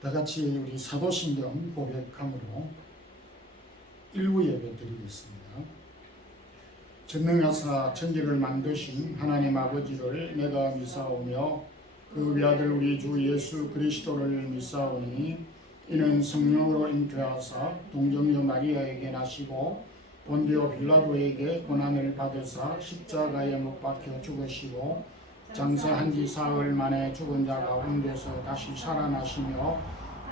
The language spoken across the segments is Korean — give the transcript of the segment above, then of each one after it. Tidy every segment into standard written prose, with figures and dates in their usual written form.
다같이 우리 사도신경 고백함으로 일부 예배 드리겠습니다. 전능하사 천지를 만드신 하나님 아버지를 내가 믿사오며 그 외아들 우리 주 예수 그리스도를 믿사오니 이는 성령으로 잉태하사 동정녀 마리아에게 나시고 본디오 빌라도에게 고난을 받으사 십자가에 못 박혀 죽으시고 장사한 지 사흘 만에 죽은 자 가운데서 다시 살아나시며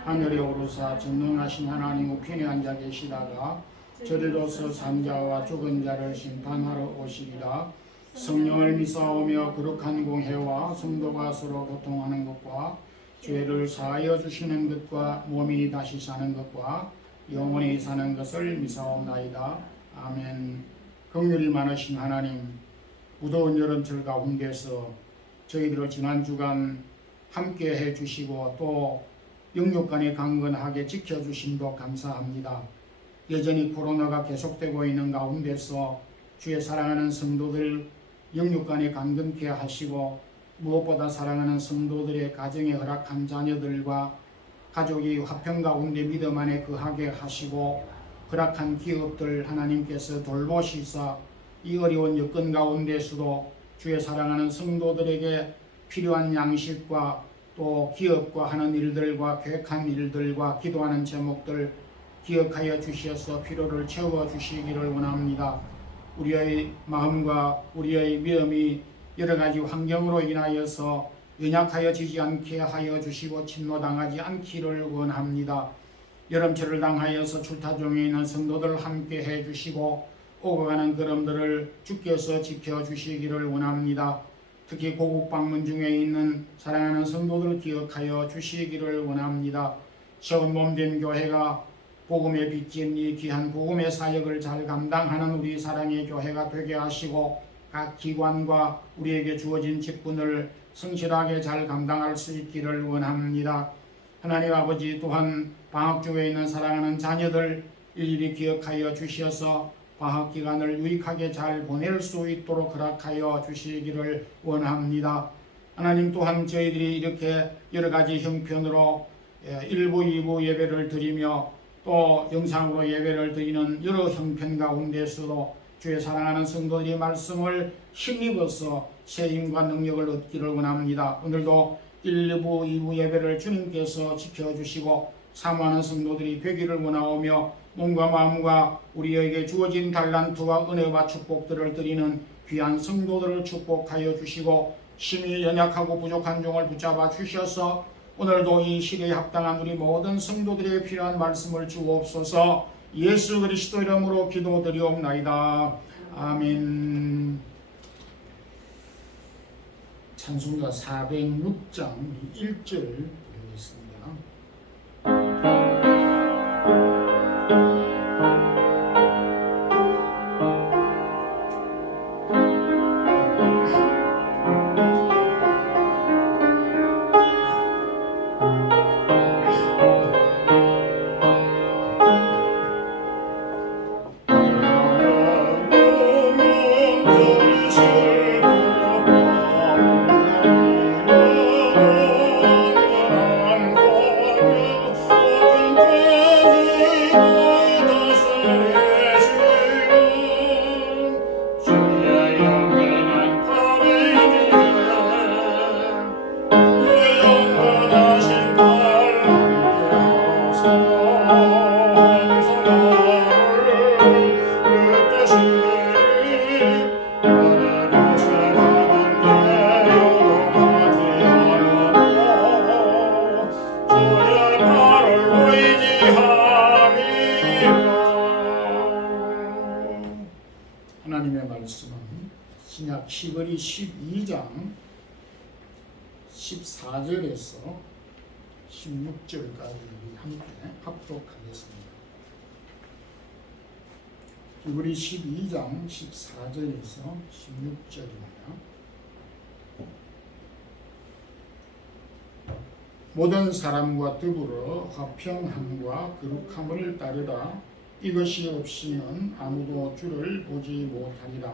하늘에 오르사 전능하신 하나님 우편에 앉아 계시다가 저리로서 산자와 죽은 자를 심판하러 오시리라. 성령을 믿사오며 거룩한 공회와 성도가 서로 교통하는 것과 죄를 사하여 주시는 것과 몸이 다시 사는 것과 영원히 사는 것을 믿사옵나이다. 아멘. 긍휼이 많으신 하나님, 무더운 여름철 가운데서 저희들을 지난 주간 함께 해주시고 또 영육간에 강건하게 지켜주심도 감사합니다. 여전히 코로나가 계속되고 있는 가운데서 주의 사랑하는 성도들 영육간에 강건케 하시고 무엇보다 사랑하는 성도들의 가정에 허락한 자녀들과 가족이 화평 가운데 믿음 안에 거하게 하시고 허락한 기업들 하나님께서 돌보시사 이 어려운 여건 가운데서도 주의 사랑하는 성도들에게 필요한 양식과 또 기업과 하는 일들과 계획한 일들과 기도하는 제목들 기억하여 주셔서 필요를 채워주시기를 원합니다. 우리의 마음과 우리의 믿음이 여러가지 환경으로 인하여서 연약하여지지 않게 하여 주시고 침노당하지 않기를 원합니다. 여름철을 당하여서 출타 중에 있는 성도들 함께 해주시고 오고 가는 걸음들을 주께서 지켜주시기를 원합니다. 특히 고국 방문 중에 있는 사랑하는 성도들 기억하여 주시기를 원합니다. 적은 몸된 교회가 복음의 빚진 이 귀한 복음의 사역을 잘 감당하는 우리 사랑의 교회가 되게 하시고 각 기관과 우리에게 주어진 직분을 성실하게 잘 감당할 수 있기를 원합니다. 하나님 아버지 또한 방학 중에 있는 사랑하는 자녀들 일일이 기억하여 주셔서 방학 기간을 유익하게 잘 보낼 수 있도록 허락하여 주시기를 원합니다. 하나님 또한 저희들이 이렇게 여러 가지 형편으로 1부, 2부 예배를 드리며 또 영상으로 예배를 드리는 여러 형편 가운데서도 주의 사랑하는 성도들이 말씀을 힘입어서 세임과 능력을 얻기를 원합니다. 오늘도 1부, 2부 예배를 주님께서 지켜주시고 사모하는 성도들이 되기를 원하오며 몸과 마음과 우리에게 주어진 달란트와 은혜와 축복들을 드리는 귀한 성도들을 축복하여 주시고 심히 연약하고 부족한 종을 붙잡아 주셔서 오늘도 이 시대에 합당한 우리 모든 성도들에게 필요한 말씀을 주옵소서. 예수 그리스도 이름으로 기도드리옵나이다. 아멘. 찬송가 406장 1절 읽겠습니다. 하나님의 말씀은 신약 시그리 12장 14절에서 16절까지 함께 합독하겠습니다. 시그리 12장 14절에서 16절입니다. 모든 사람과 더불어 화평함과 거룩함을 따르라. 이것이 없이는 아무도 주를 보지 못하리라.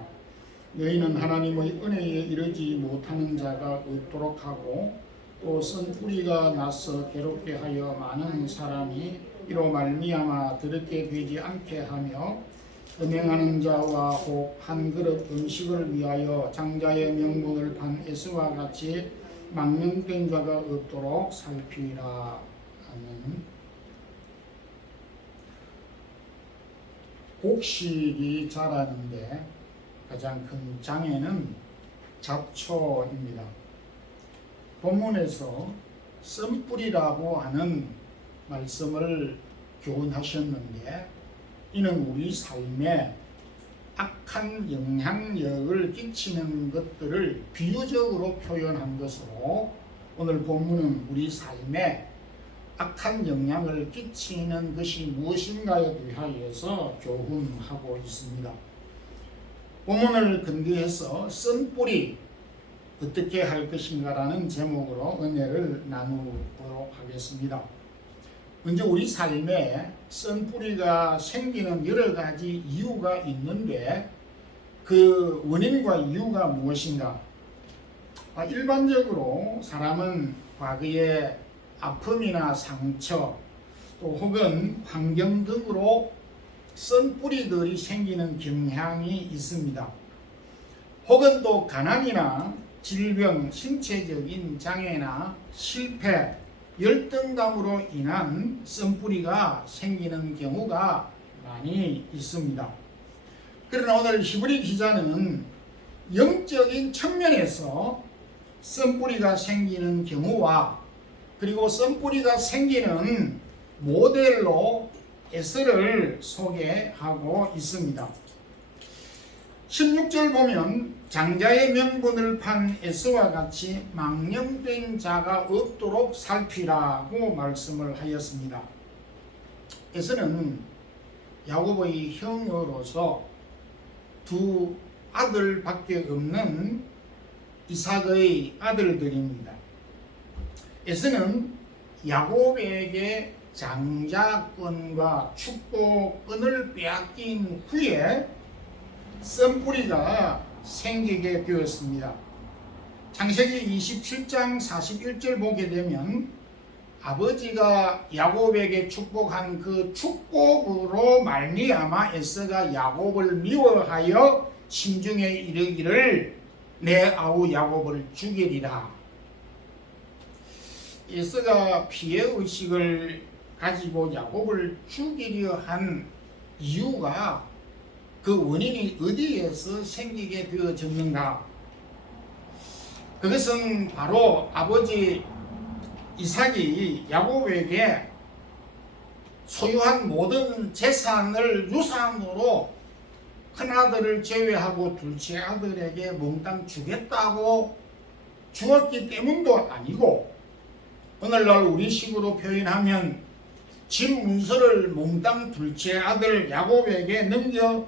너희는 하나님의 은혜에 이르지 못하는 자가 없도록 하고 또 쓴뿌리가 나서 괴롭게 하여 많은 사람이 이로 말미암아 더럽게 되지 않게 하며 음행하는 자와 혹 한 그릇 음식을 위하여 장자의 명분을 판 에스와 같이 망령된 자가 없도록 살피라. 아멘. 곡식이 자라는데 가장 큰 장애는 잡초입니다. 본문에서 쓴뿌리라고 하는 말씀을 교훈하셨는데 이는 우리 삶에 악한 영향력을 끼치는 것들을 비유적으로 표현한 것으로 오늘 본문은 우리 삶에 악한 영향을 끼치는 것이 무엇인가에 대하여서 교훈하고 있습니다. 본문을 근거해서 쓴뿌리 어떻게 할 것인가라는 제목으로 은혜를 나누도록 하겠습니다. 먼저 우리 삶에 쓴뿌리가 생기는 여러 가지 이유가 있는데 그 원인과 이유가 무엇인가? 일반적으로 사람은 과거에 아픔이나 상처 또 혹은 환경 등으로 쓴뿌리들이 생기는 경향이 있습니다. 혹은 또 가난이나 질병, 신체적인 장애나 실패, 열등감으로 인한 쓴뿌리가 생기는 경우가 많이 있습니다. 그러나 오늘 히브리 기자는 영적인 측면에서 쓴뿌리가 생기는 경우와 그리고 쓴뿌리가 생기는 모델로 에스를 소개하고 있습니다. 16절 보면 장자의 명분을 판 에스와 같이 망령된 자가 없도록 살피라고 말씀을 하였습니다. 에스는 야곱의 형으로서 두 아들밖에 없는 이삭의 아들들입니다. 에스는 야곱에게 장자권과 축복권을 빼앗긴 후에 쓴뿌리가 생기게 되었습니다. 창세기 27장 41절 보게 되면 아버지가 야곱에게 축복한 그 축복으로 말미암아 에서가 야곱을 미워하여 심중에 이르기를 내 아우 야곱을 죽이리라. 에서가 피해의식을 가지고 야곱을 죽이려 한 이유가 그 원인이 어디에서 생기게 되어졌는가? 그것은 바로 아버지 이삭이 야곱에게 소유한 모든 재산을 유산으로 큰아들을 제외하고 둘째 아들에게 몽땅 주겠다고 주었기 때문도 아니고 오늘날 우리식으로 표현하면 집 문서를 몽땅 둘째 아들 야곱에게 넘겨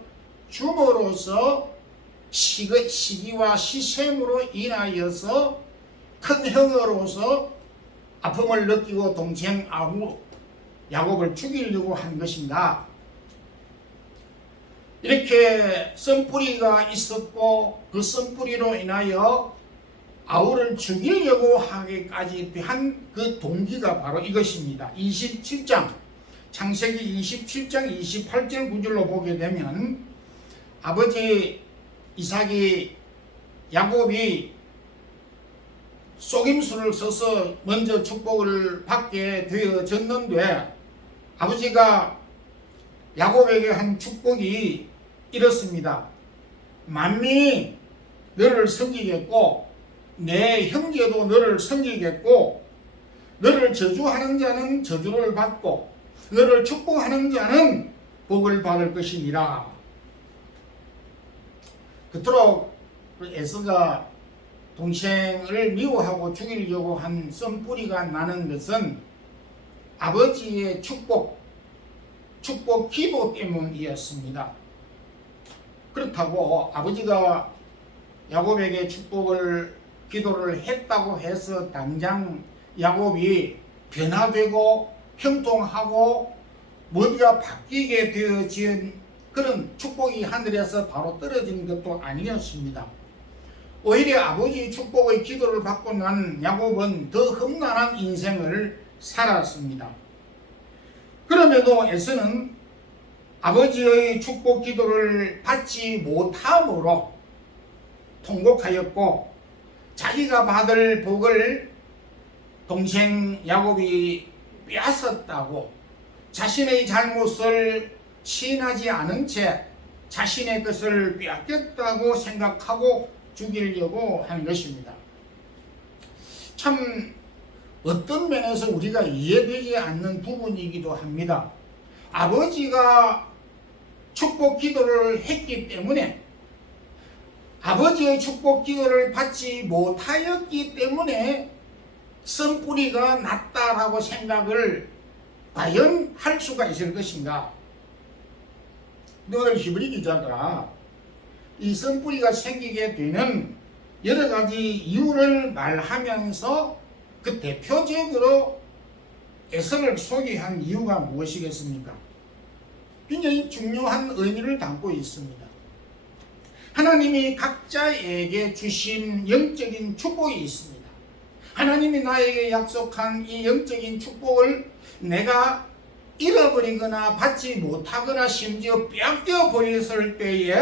줌으로써 시기와 시샘으로 인하여서 큰 형으로서 아픔을 느끼고 동생 아우 야곱을 죽이려고 한 것인가? 이렇게 쓴뿌리가 있었고 그 쓴뿌리로 인하여 아우를 죽이려고 하기까지 한 그 동기가 바로 이것입니다. 27장 창세기 27장 28절 9절로 보게 되면 아버지 이삭이 야곱이 속임수를 써서 먼저 축복을 받게 되어졌는데 아버지가 야곱에게 한 축복이 이렇습니다. 만민이 너를 섬기겠고 내 형제도 너를 섬기겠고 너를 저주하는 자는 저주를 받고 너를 축복하는 자는 복을 받을 것이니라. 그토록 에서가 동생을 미워하고 죽이려고 한 쓴뿌리가 나는 것은 아버지의 축복 기도 때문이었습니다. 그렇다고 아버지가 야곱에게 기도를 했다고 해서 당장 야곱이 변화되고 형통하고 머리가 바뀌게 되어진 그런 축복이 하늘에서 바로 떨어진 것도 아니었습니다. 오히려 아버지의 축복의 기도를 받고 난 야곱은 더 험난한 인생을 살았습니다. 그럼에도 에서는 아버지의 축복 기도를 받지 못함으로 통곡하였고, 자기가 받을 복을 동생 야곱이 빼앗았다고 자신의 잘못을 시인하지 않은 채 자신의 것을 빼앗겼다고 생각하고 죽이려고 하는 것입니다. 참 어떤 면에서 우리가 이해되지 않는 부분이기도 합니다. 아버지가 축복 기도를 했기 때문에, 아버지의 축복 기도를 받지 못하였기 때문에 쓴뿌리가 났다라고 생각을 과연 할 수가 있을 것인가? 오늘 히브리 기자가 이 쓴뿌리가 생기게 되는 여러 가지 이유를 말하면서 그 대표적으로 에서를 소개한 이유가 무엇이겠습니까? 굉장히 중요한 의미를 담고 있습니다. 하나님이 각자에게 주신 영적인 축복이 있습니다. 하나님이 나에게 약속한 이 영적인 축복을 내가 잃어버리거나 받지 못하거나 심지어 빼앗겨 버렸을 때에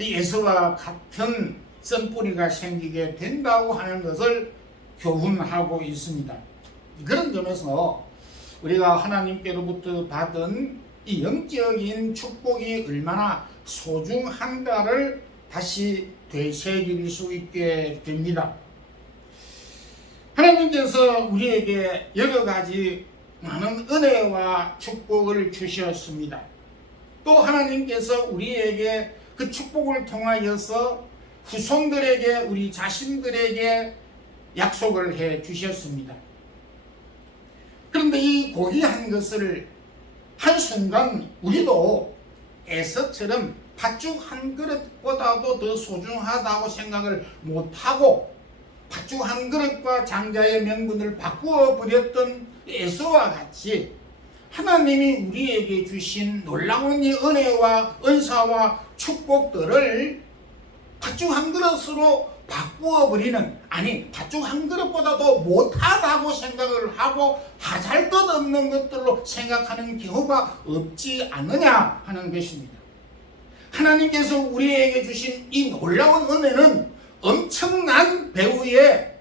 이 에서와 같은 쓴뿌리가 생기게 된다고 하는 것을 교훈하고 있습니다. 그런 점에서 우리가 하나님께로부터 받은 이 영적인 축복이 얼마나 소중한가를 다시 되새길 수 있게 됩니다. 하나님께서 우리에게 여러 가지 많은 은혜와 축복을 주셨습니다. 또 하나님께서 우리에게 그 축복을 통하여서 후손들에게, 우리 자신들에게 약속을 해 주셨습니다. 그런데 이 고귀한 것을 한순간 우리도 에서처럼 팥죽 한 그릇보다도 더 소중하다고 생각을 못하고 팥죽 한 그릇과 장자의 명분을 바꾸어 버렸던 에서와 같이 하나님이 우리에게 주신 놀라운 이 은혜와 은사와 축복들을 팥죽 한 그릇으로 바꾸어 버리는, 아니 팥죽 한 그릇보다도 못하다고 생각을 하고 하잘 것 없는 것들로 생각하는 경우가 없지 않느냐 하는 것입니다. 하나님께서 우리에게 주신 이 놀라운 은혜는 엄청난 배후에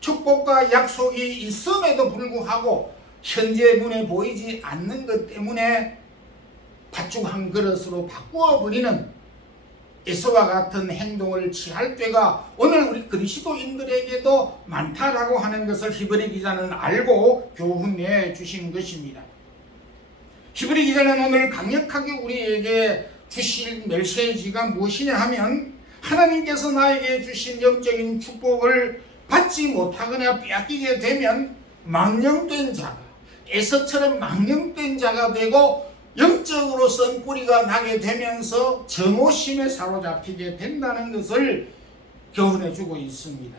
축복과 약속이 있음에도 불구하고 현재 눈에 보이지 않는 것 때문에 팥죽 한 그릇으로 바꾸어 버리는 에서와 같은 행동을 취할 때가 오늘 우리 그리스도인들에게도 많다라고 하는 것을 히브리 기자는 알고 교훈해 주신 것입니다. 히브리 기자는 오늘 강력하게 우리에게 주실 메시지가 무엇이냐 하면, 하나님께서 나에게 주신 영적인 축복을 받지 못하거나 빼앗기게 되면 망령된 자가, 에서처럼 망령된 자가 되고 영적으로 쓴뿌리가 나게 되면서 정오심에 사로잡히게 된다는 것을 교훈해 주고 있습니다.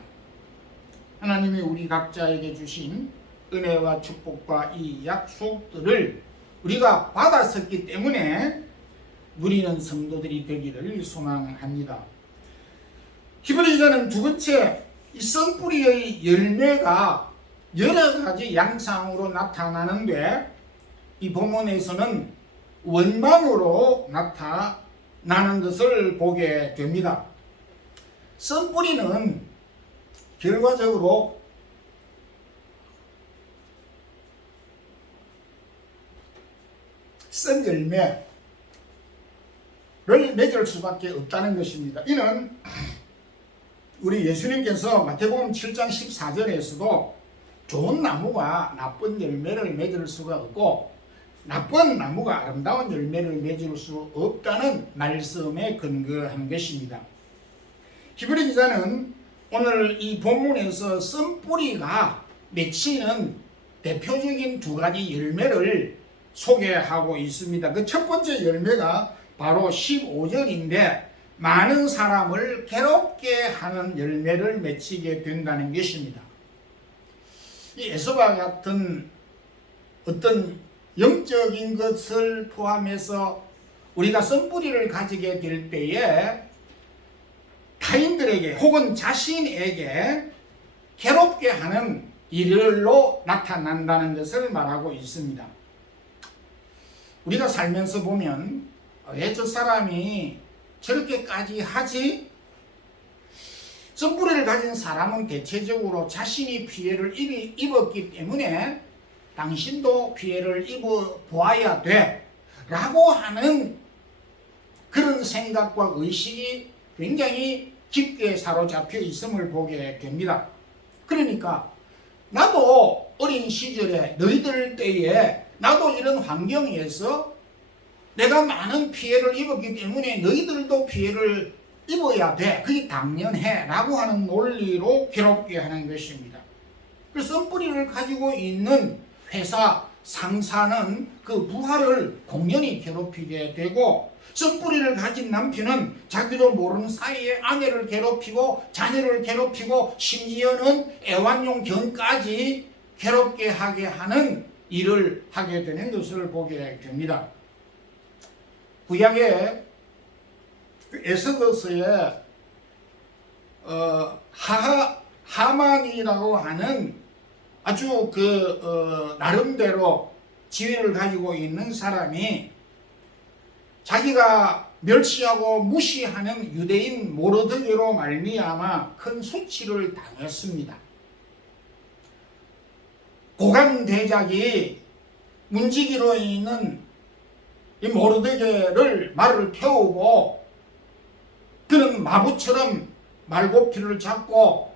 하나님이 우리 각자에게 주신 은혜와 축복과 이 약속들을 우리가 받았었기 때문에 누리는 성도들이 되기를 소망합니다. 히브리서는 두 번째, 이 쓴뿌리의 열매가 여러 가지 양상으로 나타나는데 이 본문에서는 원망으로 나타나는 것을 보게 됩니다. 쓴뿌리는 결과적으로 쓴 열매를 맺을 수밖에 없다는 것입니다. 이는 우리 예수님께서 마태복음 7장 14절에서도 좋은 나무가 나쁜 열매를 맺을 수가 없고 나쁜 나무가 아름다운 열매를 맺을 수 없다는 말씀에 근거한 것입니다. 히브리 기자는 오늘 이 본문에서 쓴뿌리가 맺히는 대표적인 두 가지 열매를 소개하고 있습니다. 그 첫 번째 열매가 바로 15절인데 많은 사람을 괴롭게 하는 열매를 맺히게 된다는 것입니다. 이 에서와 같은 어떤 영적인 것을 포함해서 우리가 쓴뿌리를 가지게 될 때에 누구에게 혹은 자신에게 괴롭게 하는 일로 나타난다는 것을 말하고 있습니다. 우리가 살면서 보면 왜 저 사람이 저렇게까지 하지? 쓴뿌리를 가진 사람은 대체적으로 자신이 피해를 입었기 때문에 당신도 피해를 입어보아야 돼 라고 하는 그런 생각과 의식이 굉장히 깊게 사로잡혀 있음을 보게 됩니다. 그러니까 나도 어린 시절에 너희들 때에 나도 이런 환경에서 내가 많은 피해를 입었기 때문에 너희들도 피해를 입어야 돼. 그게 당연해 라고 하는 논리로 괴롭게 하는 것입니다. 그래서 쓴뿌리를 가지고 있는 회사 상사는 그 부하를 공연히 괴롭히게 되고, 쓴뿌리를 가진 남편은 자기도 모르는 사이에 아내를 괴롭히고 자녀를 괴롭히고 심지어는 애완용 견까지 괴롭게 하게 하는 일을 하게 되는 것을 보게 됩니다. 구약의 에스더서에 하만이라고 하는 아주 나름대로 지위를 가지고 있는 사람이 자기가 멸시하고 무시하는 유대인 모르드게로 말미암아 큰 수치를 당했습니다. 고관 대작이 문지기로 있는 이 모르드게를 말을 태우고 그는 마부처럼 말고피를 잡고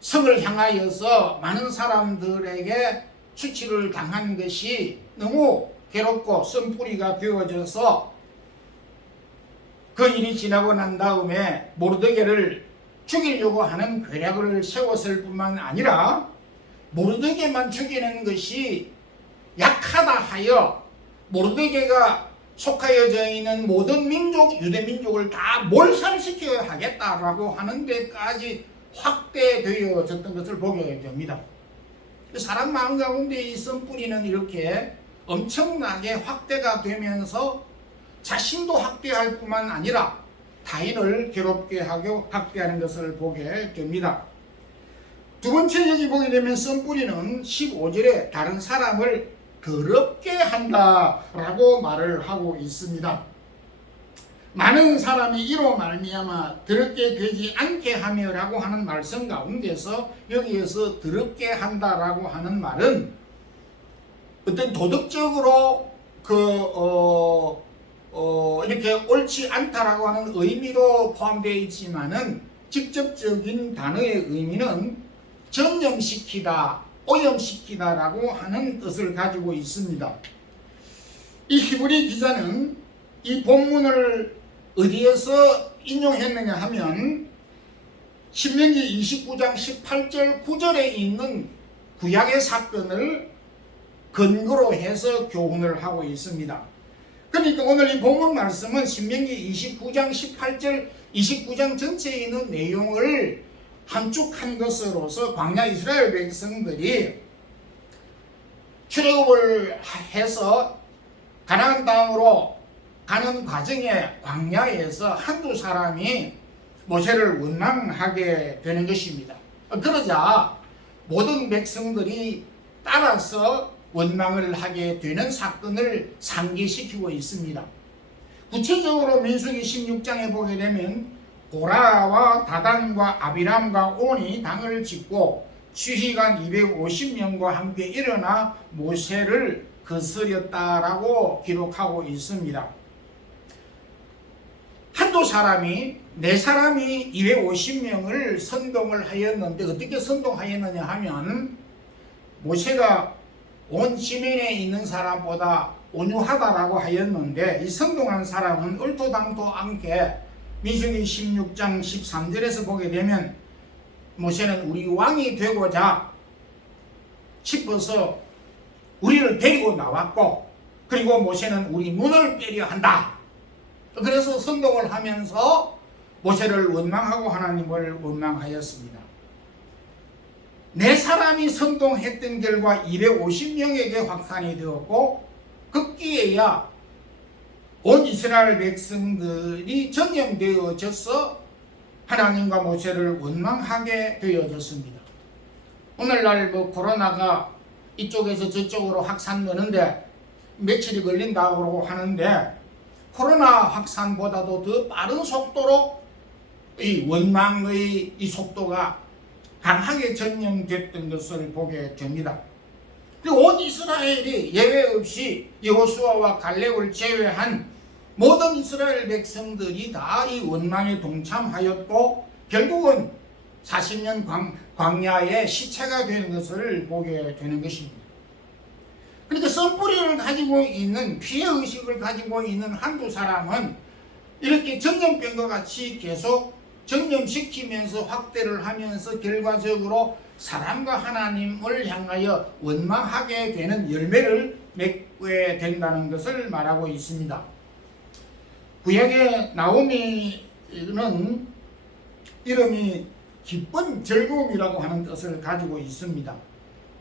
성을 향하여서 많은 사람들에게 수치를 당한 것이 너무 괴롭고 쓴뿌리가 되어져서 그 일이 지나고 난 다음에 모르드게를 죽이려고 하는 계략을 세웠을 뿐만 아니라 모르드게만 죽이는 것이 약하다 하여 모르드게가 속하여져 있는 모든 민족, 유대 민족을 다 몰살시켜야 하겠다라고 하는 데까지 확대되어졌던 것을 보게 됩니다. 사람 마음 가운데 이 쓴뿌리는 이렇게 엄청나게 확대가 되면서 자신도 확대할 뿐만 아니라 타인을 괴롭게 하고 확대하는 것을 보게 됩니다. 두 번째 여기 보게 되면 쓴뿌리는 15절에 다른 사람을 더럽게 한다라고 말을 하고 있습니다. 많은 사람이 이로 말미암아 더럽게 되지 않게 하며라고 하는 말씀 가운데서 여기에서 더럽게 한다라고 하는 말은 어떤 도덕적으로 이렇게 옳지 않다라고 하는 의미도 포함되어 있지만은 직접적인 단어의 의미는 전염시키다, 오염시키다라고 하는 뜻을 가지고 있습니다. 이 히브리 기자는 이 본문을 어디에서 인용했느냐 하면 신명기 29장 18절 9절에 있는 구약의 사건을 근거로 해서 교훈을 하고 있습니다. 그러니까 오늘 이 본문 말씀은 신명기 29장 18절 29장 전체에 있는 내용을 함축한 것으로서 광야 이스라엘 백성들이 출애굽을 해서 가나안 땅으로 가는 과정에 광야에서 한두 사람이 모세를 원망하게 되는 것입니다. 그러자 모든 백성들이 따라서 원망을 하게 되는 사건을 상기시키고 있습니다. 구체적으로 민수기 16장에 보게 되면 고라와 다단과 아비람과 온이 당을 짓고 취휘관 250명과 함께 일어나 모세를 거스렸다라고 기록하고 있습니다. 한두 사람이 네 사람이 250명을 선동을 하였는데 어떻게 선동하였느냐 하면 모세가 온 지면에 있는 사람보다 온유하다라고 하였는데 이 선동한 사람은 얼토당토 않게 민수기 16장 13절에서 보게 되면 모세는 우리 왕이 되고자 싶어서 우리를 데리고 나왔고 그리고 모세는 우리 눈을 빼려 한다. 그래서 선동을 하면서 모세를 원망하고 하나님을 원망하였습니다. 네 사람이 선동했던 결과 250명에게 확산이 되었고 급기에야 온 이스라엘 백성들이 전염되어져서 하나님과 모세를 원망하게 되어졌습니다. 오늘날 코로나가 이쪽에서 저쪽으로 확산되는데 며칠이 걸린다고 하는데 코로나 확산보다도 더 빠른 속도로 이 원망의 이 속도가 강하게 전염됐던 것을 보게 됩니다. 온 이스라엘이 예외 없이 여호수아와 갈렙을 제외한 모든 이스라엘 백성들이 다 이 원망에 동참하였고 결국은 40년 광야의 시체가 되는 것을 보게 되는 것입니다. 그러니까 선뿌리를 가지고 있는 피해의식을 가지고 있는 한두 사람은 이렇게 전염병과 같이 계속 전염시키면서 확대를 하면서 결과적으로 사람과 하나님을 향하여 원망하게 되는 열매를 맺게 된다는 것을 말하고 있습니다. 구약의 나오미는 이름이 기쁜 즐거움이라고 하는 뜻을 가지고 있습니다.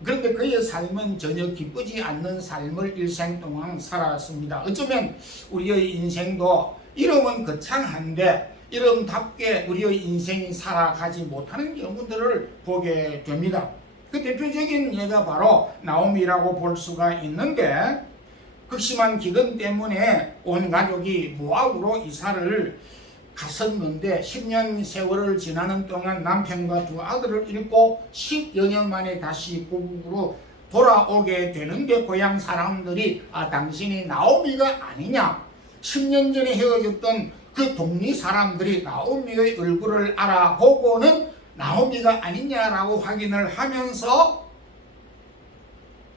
그런데 그의 삶은 전혀 기쁘지 않는 삶을 일생 동안 살았습니다. 어쩌면 우리의 인생도 이름은 거창한데 이름답게 우리의 인생이 살아가지 못하는 경우들을 보게 됩니다. 그 대표적인 예가 바로 나오미라고 볼 수가 있는데 극심한 기근 때문에 온 가족이 모압으로 이사를 갔었는데 10년 세월을 지나는 동안 남편과 두 아들을 잃고 10여 년 만에 다시 고국으로 돌아오게 되는데 고향 사람들이 당신이 나오미가 아니냐, 10년 전에 헤어졌던 그 동리 사람들이 나오미의 얼굴을 알아보고는 나오미가 아니냐라고 확인을 하면서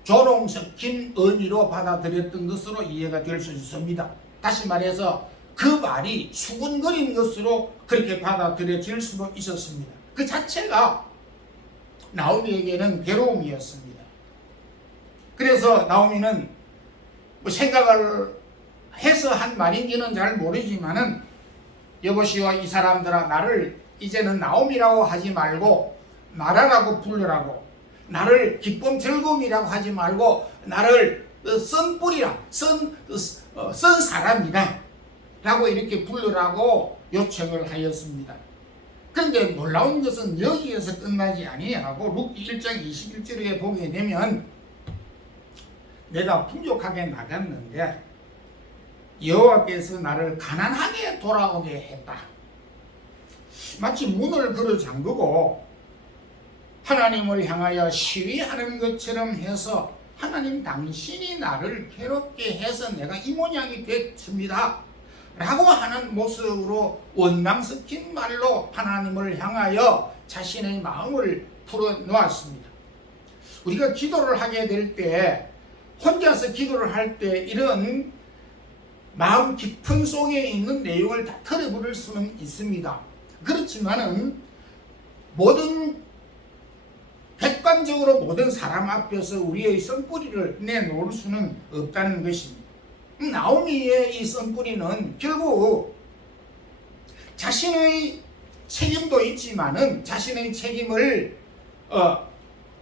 조롱 섞인 의미로 받아들였던 것으로 이해가 될 수 있습니다. 다시 말해서 그 말이 수군거린 것으로 그렇게 받아들여질 수도 있었습니다. 그 자체가 나오미에게는 괴로움이었습니다. 그래서 나오미는 생각을 해서 한 말인지는 잘 모르지만은 여보시오, 이 사람들아, 나를 이제는 나오미라고 하지 말고 나라라고 부르라고, 나를 기쁨 즐거움이라고 하지 말고 나를 쓴뿌리라, 쓴 사람이다 라고 이렇게 부르라고 요청을 하였습니다. 그런데 놀라운 것은 여기에서 끝나지 아니하고 룻기 1장 21절에 보게 되면 내가 풍족하게 나갔는데 여호와께서 나를 가난하게 돌아오게 했다. 마치 문을 걸어 잠그고 하나님을 향하여 시위하는 것처럼 해서 하나님, 당신이 나를 괴롭게 해서 내가 이 모양이 됐습니다 라고 하는 모습으로 원망 섞인 말로 하나님을 향하여 자신의 마음을 풀어놓았습니다. 우리가 기도를 하게 될 때, 혼자서 기도를 할 때 이런 마음 깊은 속에 있는 내용을 다 털어버릴 수는 있습니다. 그렇지만은 객관적으로 모든 사람 앞에서 우리의 선뿌리를 내놓을 수는 없다는 것입니다. 나오미의 이 선뿌리는 결국 자신의 책임도 있지만은 자신의 책임을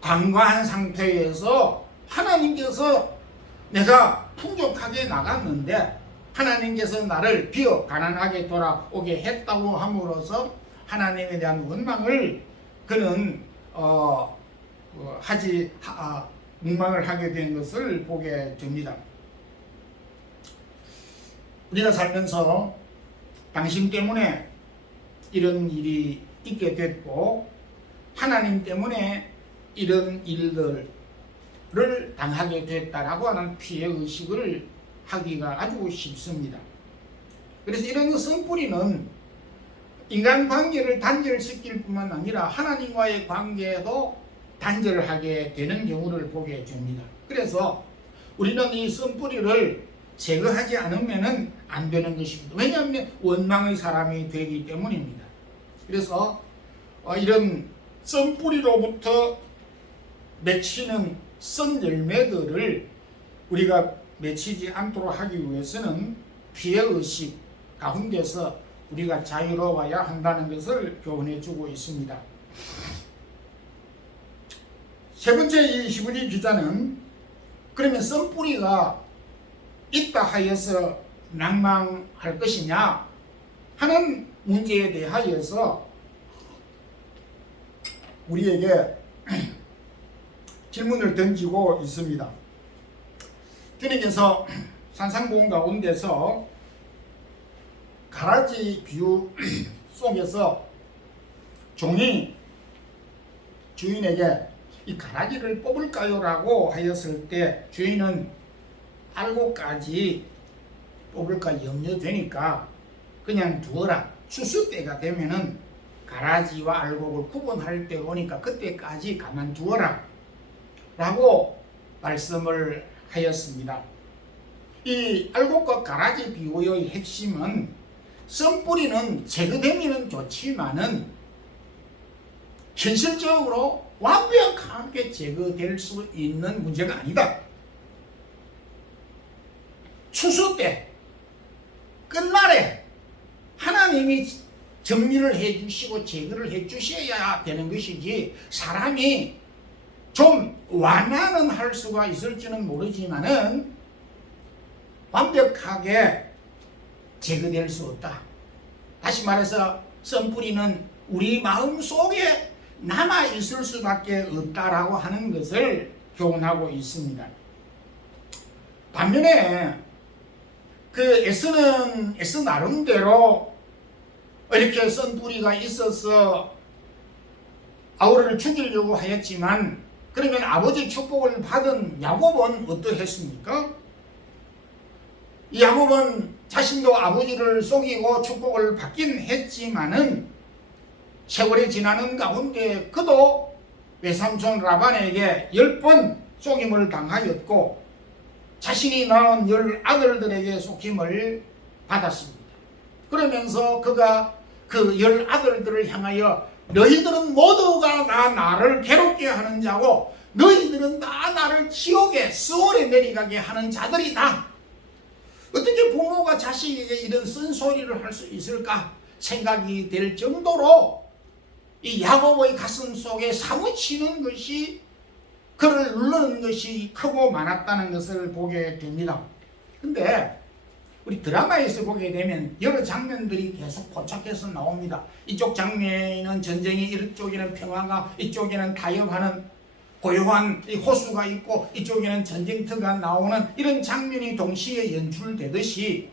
간과한 상태에서 하나님께서 내가 풍족하게 나갔는데 하나님께서 나를 비어 가난하게 돌아오게 했다고 함으로써 하나님에 대한 원망을 그는 묵망을 하게 된 것을 보게 됩니다. 우리가 살면서 당신 때문에 이런 일이 있게 됐고 하나님 때문에 이런 일들을 당하게 됐다라고 하는 피해의식을 하기가 아주 쉽습니다. 그래서 이런 선뿌리는 인간관계를 단절시킬 뿐만 아니라 하나님과의 관계도 단절하게 되는 경우를 보게 됩니다. 그래서 우리는 이 선뿌리를 제거하지 않으면 안 되는 것입니다. 왜냐하면 원망의 사람이 되기 때문입니다. 그래서 이런 선뿌리로부터 맺히는 선 열매들을 우리가 맺히지 않도록 하기 위해서는 피해의식 가운데서 우리가 자유로워야 한다는 것을 교훈해 주고 있습니다. 세 번째 이 히브리 기자는 그러면 선뿌리가 있다 하여서 낭망할 것이냐 하는 문제에 대하여서 우리에게 질문을 던지고 있습니다. 주님께서 산상보훈 가운데서 가라지 비유 속에서 종이 주인에게 이 가라지를 뽑을까요? 라고 하였을 때 주인은 알고까지 뽑을까 염려되니까 그냥 두어라. 추수 때가 되면은 가라지와 알곡을 구분할 때가 오니까 그때까지 가만두어라 라고 말씀을 하였습니다. 이 알곡과 가라지 비유의 핵심은 썬뿌리는 제거되면 좋지만은 현실적으로 완벽하게 제거될 수 있는 문제가 아니다. 추수 때 끝날에 하나님이 정리를 해주시고 제거를 해주셔야 되는 것이지, 사람이 좀 완화는 할 수가 있을지는 모르지만은 완벽하게 제거될 수 없다. 다시 말해서 썬뿌리는 우리 마음 속에 남아 있을 수밖에 없다라고 하는 것을 교훈하고 있습니다. 반면에 에스 나름대로 이렇게 썬뿌리가 있어서 아우를 죽이려고 하였지만, 그러면 아버지 축복을 받은 야곱은 어떠했습니까? 야곱은 자신도 아버지를 속이고 축복을 받긴 했지만은 세월이 지나는 가운데 그도 외삼촌 라반에게 10번 속임을 당하였고 자신이 낳은 10아들들에게 속임을 받았습니다. 그러면서 그가 그 10아들들을 향하여 너희들은 모두가 다 나를 괴롭게 하는 자고 너희들은 다 나를 지옥에 스올에 내려가게 하는 자들이다. 어떻게 부모가 자식에게 이런 쓴소리를 할 수 있을까 생각이 될 정도로 이 야곱의 가슴 속에 사무치는 것이, 그를 누르는 것이 크고 많았다는 것을 보게 됩니다. 근데 우리 드라마에서 보게 되면 여러 장면들이 계속 포착해서 나옵니다. 이쪽 장면에는 전쟁이, 이쪽에는 평화가, 이쪽에는 타협하는 고요한 호수가 있고 이쪽에는 전쟁터가 나오는 이런 장면이 동시에 연출되듯이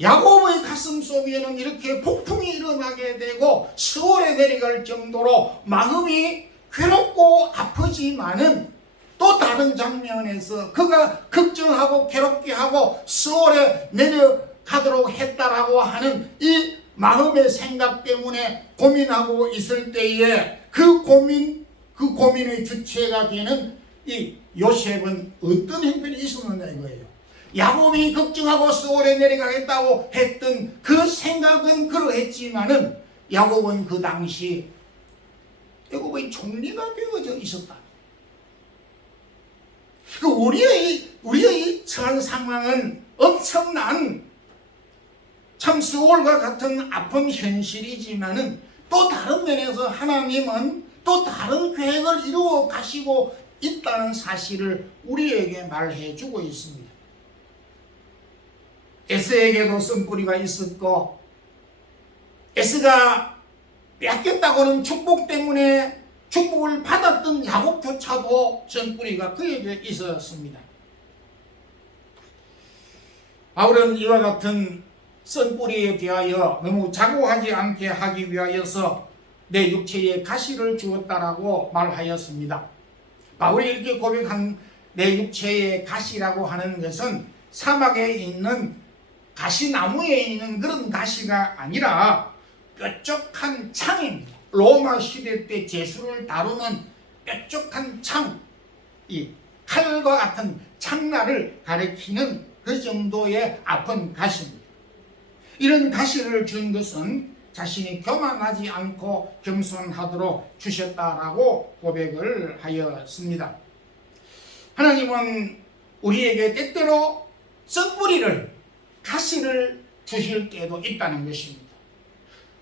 야곱의 가슴 속에는 이렇게 폭풍이 일어나게 되고 스올에 내려갈 정도로 마음이 괴롭고 아프지만은 또 다른 장면에서 그가 걱정하고 괴롭게 하고 스올에 내려가도록 했다라고 하는 이 마음의 생각 때문에 고민하고 있을 때에 그 고민의 주체가 되는 이 요셉은 어떤 형편이 있었느냐 이거예요. 야곱이 걱정하고 스올에 내려가겠다고 했던 그 생각은 그러했지만은 야곱은 그 당시 애굽의 총리가 되어져 있었다. 우리의 처한 상황은 엄청난 참 스올과 같은 아픈 현실이지만은 또 다른 면에서 하나님은 또 다른 계획을 이루어 가시고 있다는 사실을 우리에게 말해 주고 있습니다. 에스에게도 썬뿌리가 있었고 에스가 뺏겼다고는 축복 때문에 축복을 받았던 야곱조차도 썬뿌리가 그에게 있었습니다. 바울은 이와 같은 썬뿌리에 대하여 너무 자고하지 않게 하기 위하여서 내 육체에 가시를 주었다라고 말하였습니다. 바울이 이렇게 고백한 내 육체에 가시라고 하는 것은 사막에 있는 가시나무에 있는 그런 가시가 아니라 뾰족한 창입니다. 로마 시대 때 제수를 다루는 뾰족한 창, 이 칼과 같은 창날을 가리키는 그 정도의 아픈 가시입니다. 이런 가시를 준 것은 자신이 교만하지 않고 겸손하도록 주셨다라고 고백을 하였습니다. 하나님은 우리에게 때때로 썬뿌리를, 가시를 주실 때도 있다는 것입니다.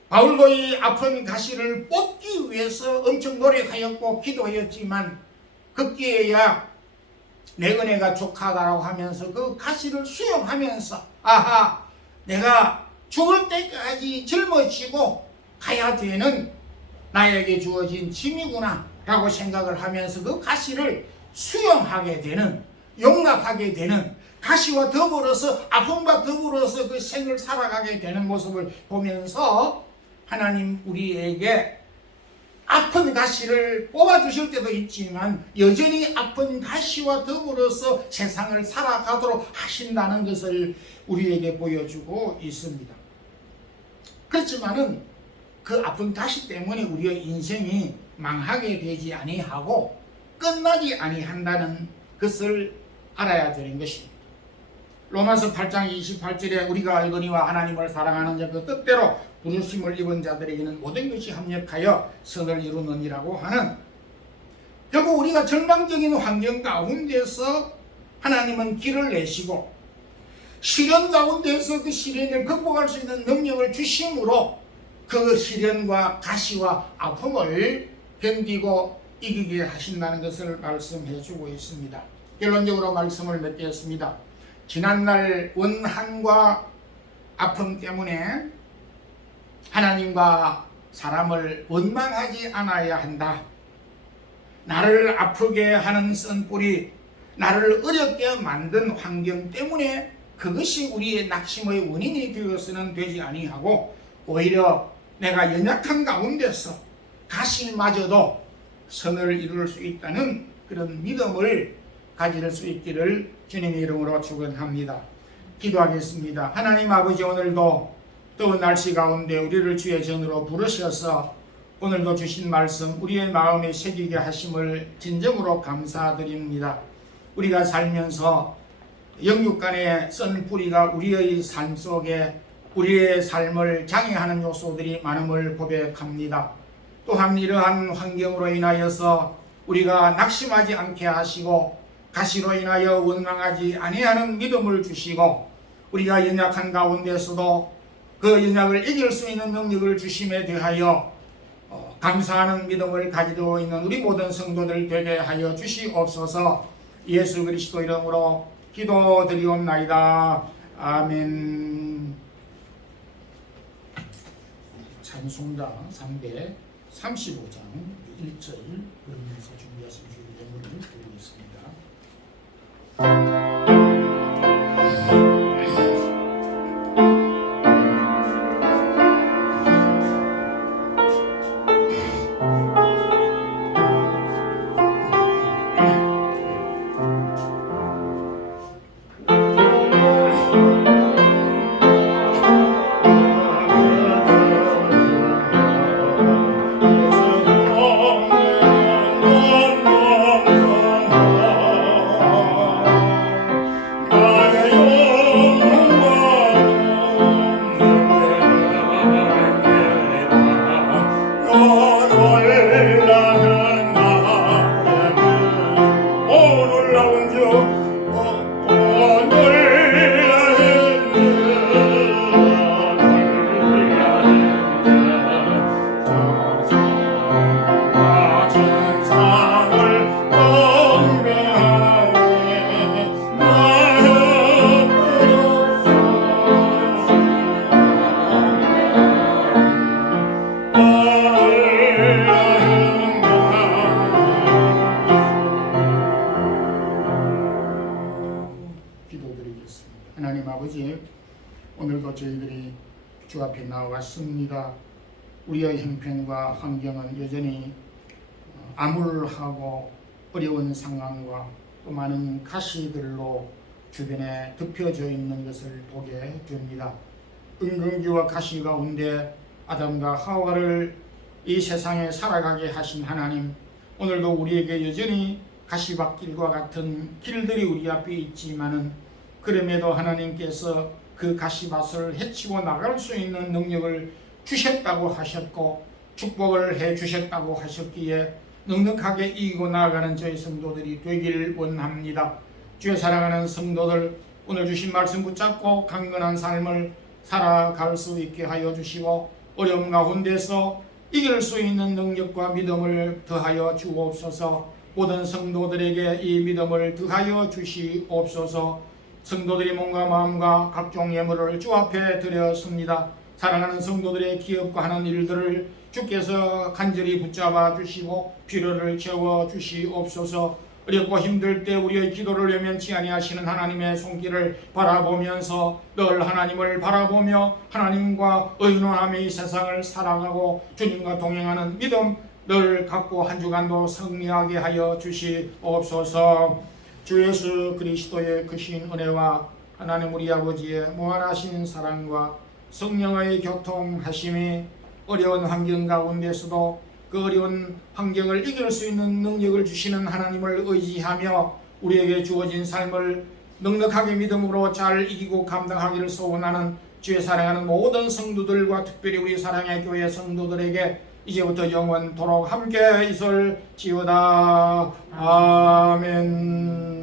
바울도 이 아픈 가시를 뽑기 위해서 엄청 노력하였고 기도하였지만 급기에야 내 은혜가 족하다라고 하면서 그 가시를 수용하면서 내가 죽을 때까지 짊어지고 가야 되는 나에게 주어진 짐이구나 라고 생각을 하면서 그 가시를 수용하게 되는, 용납하게 되는, 가시와 더불어서, 아픔과 더불어서 그 생을 살아가게 되는 모습을 보면서 하나님 우리에게 아픈 가시를 뽑아주실 때도 있지만 여전히 아픈 가시와 더불어서 세상을 살아가도록 하신다는 것을 우리에게 보여주고 있습니다. 그렇지만은 그 아픈 가시 때문에 우리의 인생이 망하게 되지 아니하고 끝나지 아니한다는 것을 알아야 되는 것입니다. 로마서 8장 28절에 우리가 알거니와 하나님을 사랑하는 자 그 뜻대로 부르심을 입은 자들에게는 모든 것이 합력하여 선을 이루느니라고 하는, 결국 우리가 절망적인 환경 가운데서 하나님은 길을 내시고 시련 가운데서 그 시련을 극복할 수 있는 능력을 주심으로 그 시련과 가시와 아픔을 견디고 이기게 하신다는 것을 말씀해 주고 있습니다. 결론적으로 말씀을 맺겠습니다. 지난날 원한과 아픔 때문에 하나님과 사람을 원망하지 않아야 한다. 나를 아프게 하는 쓴뿌리, 나를 어렵게 만든 환경 때문에 그것이 우리의 낙심의 원인이 되어서는 되지 아니하고 오히려 내가 연약한 가운데서 가시마저도 선을 이룰 수 있다는 그런 믿음을 가질 수 있기를 주님의 이름으로 축원합니다. 기도하겠습니다. 하나님 아버지, 오늘도 더운 날씨 가운데 우리를 주의 전으로 부르셔서 오늘도 주신 말씀 우리의 마음에 새기게 하심을 진정으로 감사드립니다. 우리가 살면서 영육간의 쓴 뿌리가 우리의 삶 속에 우리의 삶을 장애하는 요소들이 많음을 고백합니다. 또한 이러한 환경으로 인하여서 우리가 낙심하지 않게 하시고 가시로 인하여 원망하지 아니하는 믿음을 주시고 우리가 연약한 가운데서도 그 연약을 이길 수 있는 능력을 주심에 대하여 감사하는 믿음을 가지고 있는 우리 모든 성도들 되게 하여 주시옵소서. 예수 그리스도 이름으로 기도드리옵나이다. 아멘. 찬송가 335장 1절 부르면서 준비하신 예물을 드리겠습니다. 하나님 아버지, 오늘도 저희들이 주 앞에 나왔습니다. 우리의 형편과 환경은 여전히 암울하고 어려운 상황과 또 많은 가시들로 주변에 덮여져 있는 것을 보게 됩니다. 은근기와 가시 가운데 아담과 하와를 이 세상에 살아가게 하신 하나님, 오늘도 우리에게 여전히 가시밭길과 같은 길들이 우리 앞에 있지만은 그럼에도 하나님께서 그 가시밭을 헤치고 나갈 수 있는 능력을 주셨다고 하셨고 축복을 해 주셨다고 하셨기에 넉넉하게 이기고 나아가는 저희 성도들이 되길 원합니다. 주의 사랑하는 성도들, 오늘 주신 말씀 붙잡고 강건한 삶을 살아갈 수 있게 하여 주시고 어려움 가운데서 이길 수 있는 능력과 믿음을 더하여 주옵소서. 모든 성도들에게 이 믿음을 더하여 주시옵소서. 성도들이 몸과 마음과 각종 예물을 주 앞에 드렸습니다. 사랑하는 성도들의 기업과 하는 일들을 주께서 간절히 붙잡아 주시고 필요를 채워 주시옵소서. 어렵고 힘들 때 우리의 기도를 외면치 아니하시는 하나님의 손길을 바라보면서 늘 하나님을 바라보며 하나님과 의논하며 이 세상을 살아가고 주님과 동행하는 믿음 늘 갖고 한 주간도 승리하게 하여 주시옵소서. 주 예수 그리스도의 크신 은혜와 하나님 우리 아버지의 무한하신 사랑과 성령의 교통하심이 어려운 환경 가운데서도 그 어려운 환경을 이길 수 있는 능력을 주시는 하나님을 의지하며 우리에게 주어진 삶을 넉넉하게 믿음으로 잘 이기고 감당하기를 소원하는 주의 사랑하는 모든 성도들과 특별히 우리 사랑의 교회 성도들에게 이제부터 영원토록 함께 있을지어다. 아멘.